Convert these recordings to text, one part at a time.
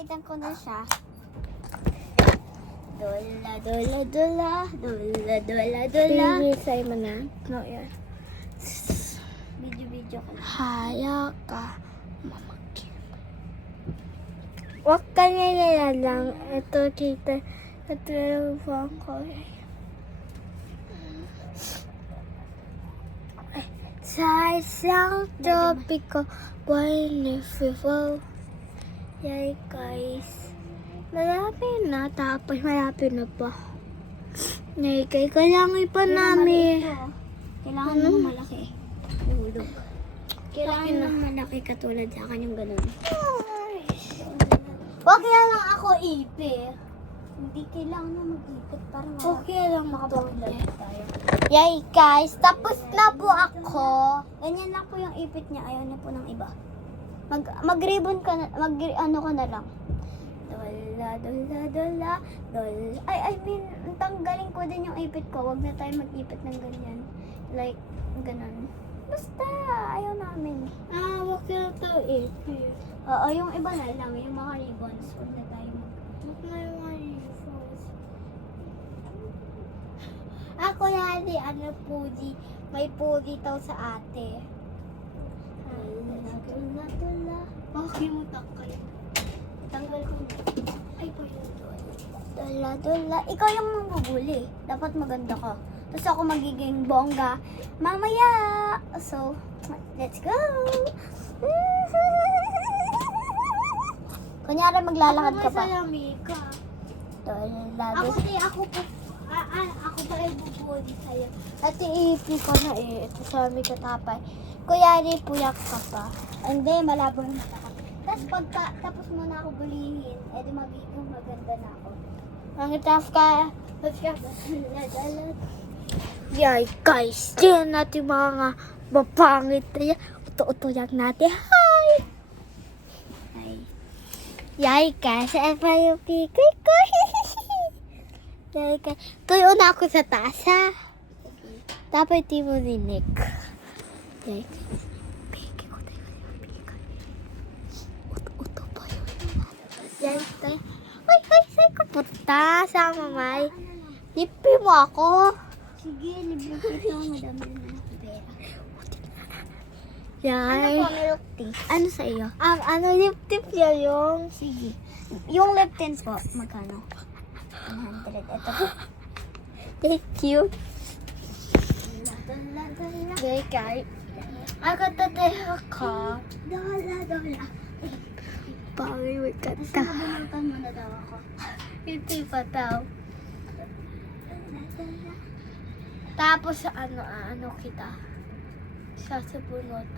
Ipitan ko na siya. Dola, dola, dola. Dola, dola, dola. Binisay mo na? No, yan. Video ko na. Haya ka. Mamakit. Huwag ka nila lang. Ito, kita. Ito yung phone ko. Sa isang tropiko, wonderful. Yay, guys. Malapit na. Tapos malapit na pa. Yay, guys. Kailangan pa namin. Kailangan Ano? mo malaki. Hulog. Kailangan mo malaki katulad sa akin yung ganun. Huwag na lang ako ipit. Hindi kailangan mo mag-ipit para Okay lang makapag-vlog tayo. Yay guys, tapos na po ako. Ganyan lang po yung ipit niya. Ayaw niya po ng iba. Mag-ribbon ka na, ano ka na lang. Dola, dola, dola, dola. I mean, tanggalin ko din yung ipit ko. Huwag na tayo mag-ipit ng ganyan. Like, ganun. Basta, ayaw namin. Huwag na ito ipit. Oo, yung iba na lang, yung mga ribbons. Huwag na tayo Huwag na yung mga earphones. Ako yari, pudi. May pudi daw sa ate. Dola, dola. Bakit mo takay? Tanggal ko na. Ay, po yun doon. Dola, dola. Ikaw yung manghuhuli. Dapat maganda ka. Tapos ako magiging bongga mamaya. So, let's go! Kunyari maglalakad ka pa. Ako Mika. Dola, Ako dola. di, ako po. Ako ba ay bubuli sa'yo? At iipi ko na eh. Ito sa aming katapay. Kunyari, puyak ka pa. Hindi, malabo yung mata ko. Tapos tapos mo na ako bulihin, edi magiging maganda na ako. Ang itaf ka. Dola, dola. Yay, guys. Tingnan natin mga mapangit na yan. Uto-uto natin. Hi! Ay. Yay, guys. Ano pa yung pikoy ko? Yay, guys. Tuyo na ako sa taas, ha? Dapat di mo rinig. Yay, guys. Piki ko tayo yung pikoy. Uto-uto pa yun. Yay, guys. Ay, saan ka punta? Sama, May. Lipi mo ako. Sige, libre kita. Madami na ako pera. Ano Yay. po, milk tea? Ano sa iyo? Ano lip tip niya yung... Sige. Yung lip tints po, magkano? 100. Ito po. Thank you. Dola, dola. Yay, guys. Ako tateho ka. Dola, dola. Pangay mo Tapos kanta. nabunutan mo na daw ako. Hindi pa daw. Dola, dola. Tapos ano kita. Sasabunot.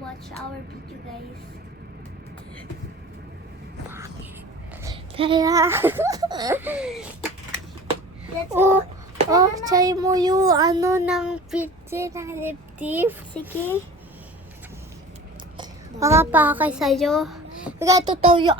Watch our video, guys. Kaya... Let's oh, try mo yung ng pizza ng lip tip. Sige. Makapakay sa'yo. Kaya totoo yung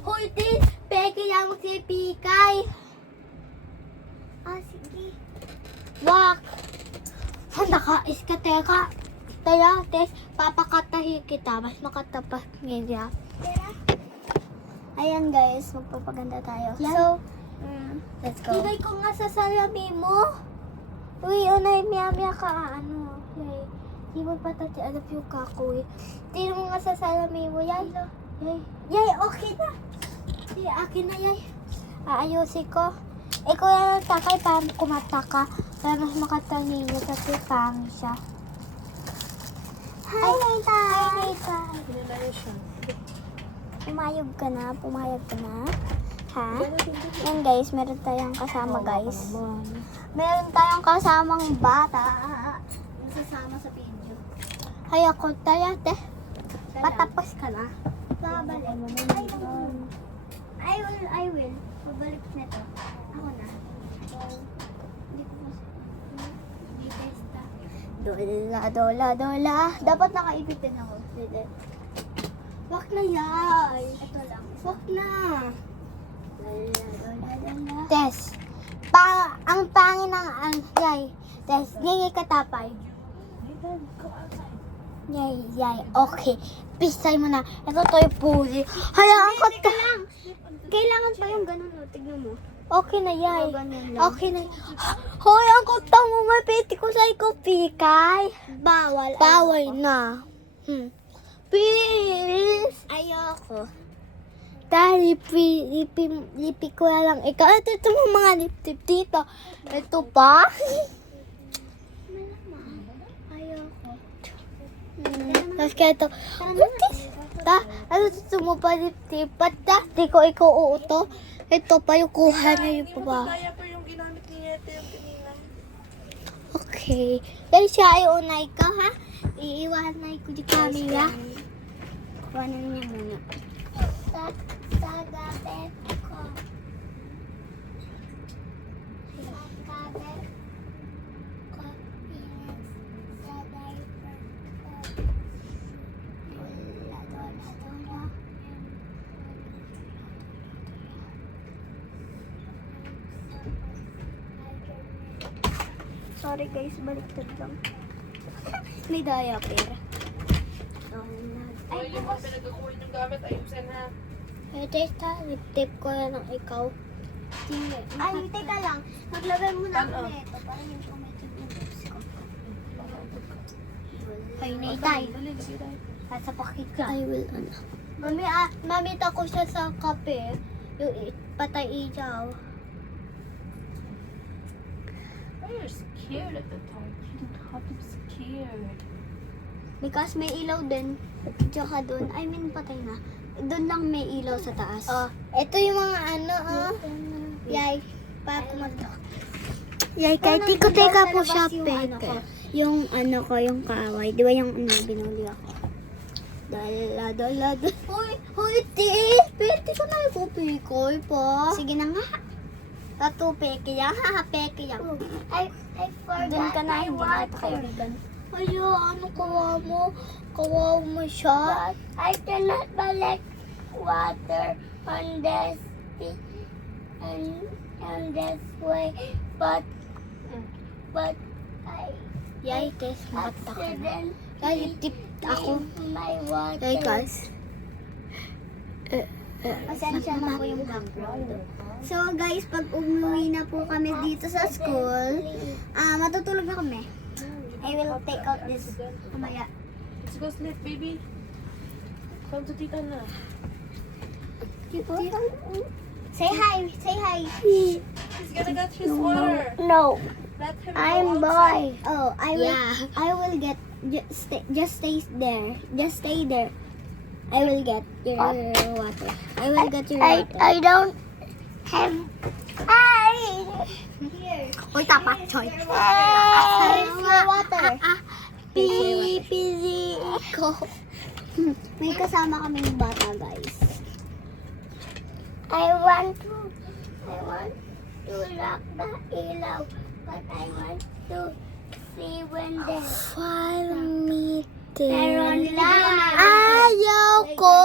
Hoy, this! Peke lang si Pikay. Sige. Wak! Handa ka, iskateka. Taya, tes, papakatahin kita. Mas makatapas niya. Ayan, guys. Magpapaganda tayo. Yan. So, let's go. Higay ko nga sa salami mo. Uy, unay, miya ka, Yay. Di mo patati, alam yung kakoy. Tingnan mo nga sa salami mo, yay. Yay. Yay, okay na. Yay, akin na, yay. Aayusin ko. Kuya ng takay, para kumata ka. Para mas makatanin niyo kasi pangit siya. Hi, Naita! Hi, Naita. Pumayag ka na. Ha? Yan, guys. Meron tayong kasama, guys. Meron tayong kasamang bata. Nasasama sa video. Hay ako, tayo, te. Patapos ka na. Babalik. I will. Pabalik na to. Ako na. Hindi testa. Dola, dola, dola. Dapat nakaipit din ako. Wag na yan. Ito lang. Wag na. Dola, dola, dola. Tess, ang pangin ng yay. Tess, ganyan katapay. Yay. Okay. Pisay mo na. Ito toy pusi. Hayaan ko ta. Kailangan pa yung ganun, no? Tignan mo. Okay na, yay. Oh, ganyan lang. Okay na. Hoy, ang kota mo, may peti ko sa ikaw, Pikay. Bawal. Bawal na. Please. Ayoko. Dahil lipi ko na lang ikaw. Ito mo mga lip-tip dito. Ito pa. Ayoko. Tapos kaya ito. Ano ito mo pa lip-tip? Ba't di ko ikaw uuto? Ito pa yung kuha na yung pa. Kaya pa yung ginamit ni Yete yung kanina. Okay. Dahil siya ay unay ka, ha? Iiwanay ko di camera. Kuhanan niya muna. Sa gabet ko. Sa gabet ko. Sa diaper ko. Dola. Sorry guys, baliktad lang. May diaper. Ay, yung mga pinag-akuhan yung gamit, ayusin ha. Ito lip-tip ko yan ng ikaw. Ay, teka lang. Maglagay muna ako Ano? nito para hindi umitim yung lips ko. Ay, naitay. Dali, tayo. Sa pakit ka. I will, ano. Mamita ko siya sa kape. Yung patay ilaw. Oh, you're scared at the time. You don't have to be scared. Because may ilaw din. Tsaka doon. I mean, patay na. Doon lang may ilaw sa taas. Ito yung mga ano, Yay. Para kumatok. Yay, kahit di ko teka po siya, Yung ano ko, yung kaaway. Di ba yung ano, binuli ako? Dala. Hoy, tiis. Pwede ko na ipupikoy pa. Sige na nga. Tato, peke yan. Haha, peke yan. I forgot Doon ka na, my hindi na water. kita kaibigan. Ayo, ano kawa mo? Kawa mo siya. I cannot collect water on this on this way, but I Yay, test mata ko na. accidentally Yay, tip ako. my water. Hey guys. Pasensya na po yung background. So guys, pag umuwi na po kami dito sa school, matutulog na kami. I will take out this mamaya. Let's go sleep, baby. Come to tita na. Say hi, say hi. He's gonna get his water. No, Let him I'm go outside. boy. Oh, Yeah. I will get just stay there. Just stay there. I will get your water. I will get your water. I don't have. Hi. Here. Uy, tapat, Choy. Here's your water. Pili ko. May kasama kaming bata, guys. I want to lock the ilaw, but I want to see when the meron lang. Ayaw ko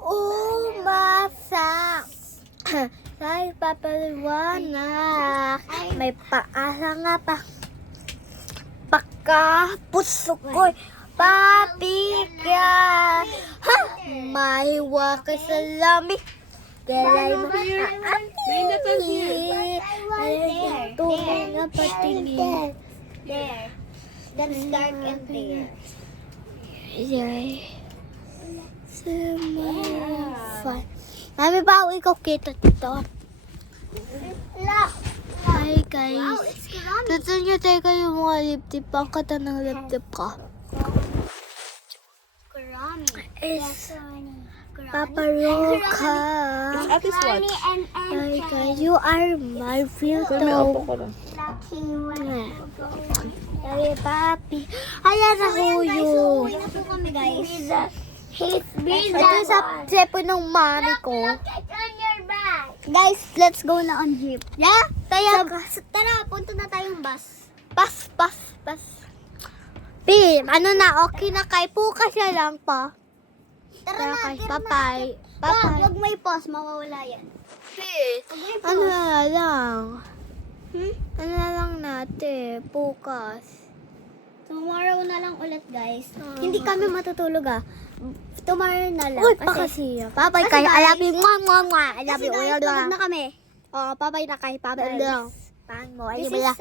umasa. Dahil papaliwanag, may paasa nga pa. Baka puso ko'y papika. Ha! Mahiwa ka sa lamig. Dalay mo. Linda, come here. There. Tunay nga patingin. There. That's dark and there. Yay. Fun. Mami, ba ikaw kita dito? Hi guys. Tutunan nyo tayo yung mga lip-tip. Ang kata ng lip-tip ka. Kurami. Is Paparoka. Ate Swatch. Hi guys, you are my real Kami, opo dog. ko lang. Sabi, papi. Ayan na huyo. Uwi na po kami, guys. Ito sa sepo ng mami ko. Guys, let's go na on jeep. Yeah? Kaya, Tara, punta na tayong bus. pas. Pi, ano na, okay na kay Puka siya lang pa. Tara na, Kay tara Papay. na. Papay. Wag may pause, mawawala yan. Pi, Wag may ano pause. na lang? Ano na lang natin, Pukas. Tomorrow na lang ulit, guys. Hindi kami matutulog, ah. Tomorrow na lang. Uy, pakasi. Papay Kasi kayo. I guys- love you. Mwah, mwah, mwah. I love Kasi you. guys, tulog na kami. Oh, papay na kayo. Papay Guys. na. Pang mo. Ay, This wala. is,